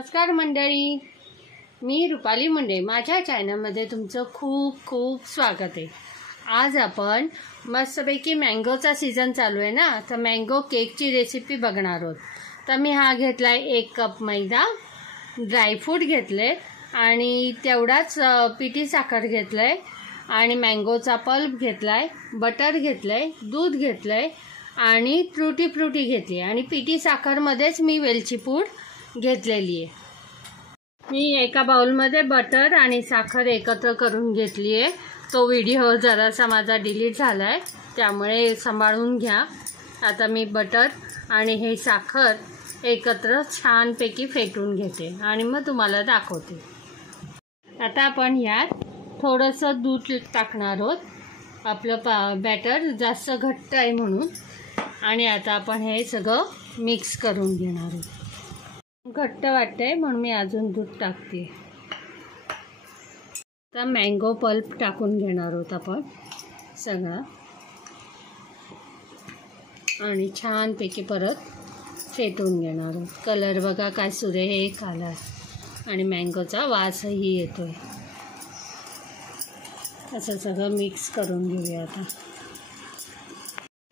नमस्कार मंडळी, मी रुपाली मुंडे. माझ्या चॅनलमध्ये तुमचं खूप खूप स्वागत आहे. आज आपण मस्तपैकी मँगोचा सीझन चालू आहे ना, तर मँगो केकची रेसिपी बघणार आहोत. तर मी हा घेतला आहे 1 कप मैदा, ड्रायफ्रूट घेतले आणि तेवढाच पिठी साखर घेतलं आहे आणि मँगोचा पल्प घेतला आहे, बटर घेतलं आहे, दूध घेतलं आहे आणि ट्रुटी फ्रुटी घेतली आणि पिठी साखरमध्येच मी वेलची पूड घेतलेली आहे. मी एका बाउलमध्ये बटर आणि साखर एकत्र करून घेतली आहे. तो व्हिडिओ जरासा माझा डिलीट झाला आहे, त्यामुळे सांभाळून घ्या. आता मी बटर आणि हे साखर एकत्र छानपैकी फेटून घेते आणि मग तुम्हाला दाखवते. आता आपण ह्यात थोडंसं दूध टाकणार आहोत. आपलं बॅटर जास्त घट्ट आहे म्हणून. आणि आता आपण हे सगळं मिक्स करून घेणार आहोत. घट्ट वाटतंय म्हणून मी अजून दूध टाकते. आता मँगो पल्प टाकून घेणार आहोत आपण सगळा आणि छानपैकी परत फेटून घेणार आहोत. कलर बघा काय सुरेख आला आणि मँगोचा वासही येतोय. असं सगळं मिक्स करून घेऊया.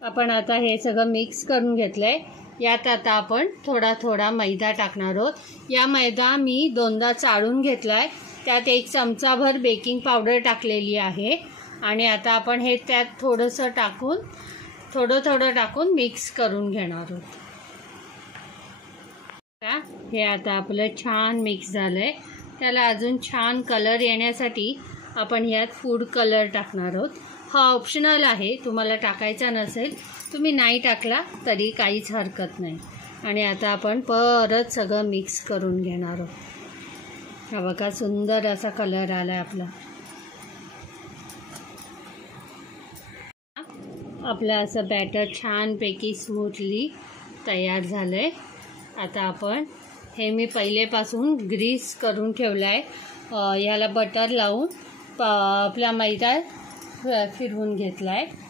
आपण आता हे सगळं मिक्स करून घेतलंय. यात आता आपण थोडा थोडा मैदा टाकणार आहोत. या मैदा मी 2दा चाळून घेतलाय. त्यात 1 चमचाभर बेकिंग पावडर टाकलेली आहे आणि आता आपण हे त्यात थोडं थोडं टाकून मिक्स करून घेणार आहोत. हे आता आपलं छान मिक्स झालंय. त्याला अजून छान कलर येण्यासाठी आपण यात फूड कलर टाकणार आहोत. हा ऑप्शनल आहे, तुम्हाला टाकायचा नसेल तुम्ही नाही टाकला तरी काहीच हरकत नाही. आणि आता आपण परत सगळं मिक्स करून घेणार आहोत. हा बघा सुंदर असा कलर आला आहे आपला. आपलं असं बॅटर छानपैकी स्मूथली तयार झालं आहे. आता आपण हे मी पहिलेपासून ग्रीस करून ठेवलं आहे. याला बटर लावून आपला मैदा फिरवून घेतला आहे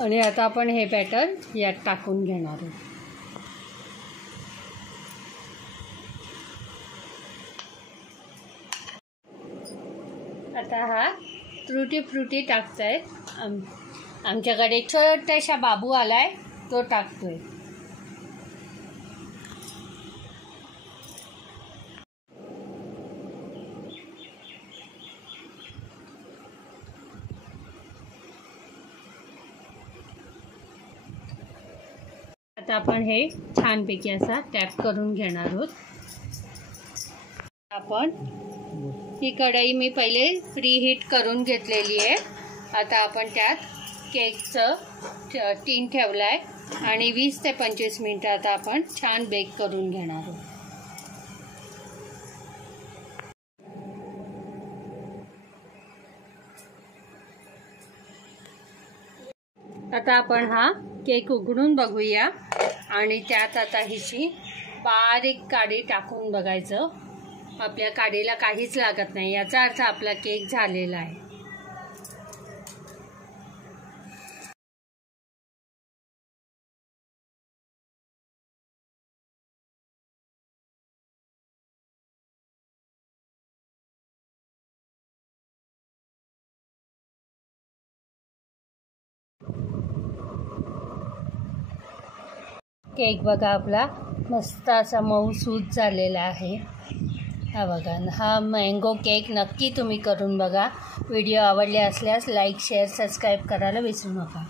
आणि आता आपण हे बॅटर यात टाकून घेणार आहोत. आता हा ट्रुटी फ्रुटी टाकताय. आमच्याकडे छोटासा बाबू आलाय, तो टाकतोय. आता आपण हे छानपैकी असा टॅप करून घेणार आहोत. आपण ही कढई मी पहिले प्रीहीट करून घेतलेली आहे. आता आपण त्यात केकचं टीन ठेवलं आहे आणि 20 ते 25 मिनिटं आता आपण छान बेक करून घेणार आहोत. आता आपण हा केक उघडून बघूया आणि त्यात आता हिची बारीक काडी टाकून बघायचं. आपल्या काडीला काहीच लागत नाही, याचा अर्थ आपला केक झालेला आहे. केक बघा आपला मस्त असा मऊसूत झालेला आहे. हा बघा, हा मँगो केक नक्की तुम्ही करून बघा. व्हिडिओ आवडले असल्यास लाईक, शेअर, सबस्क्राईब करायला विसरू नका.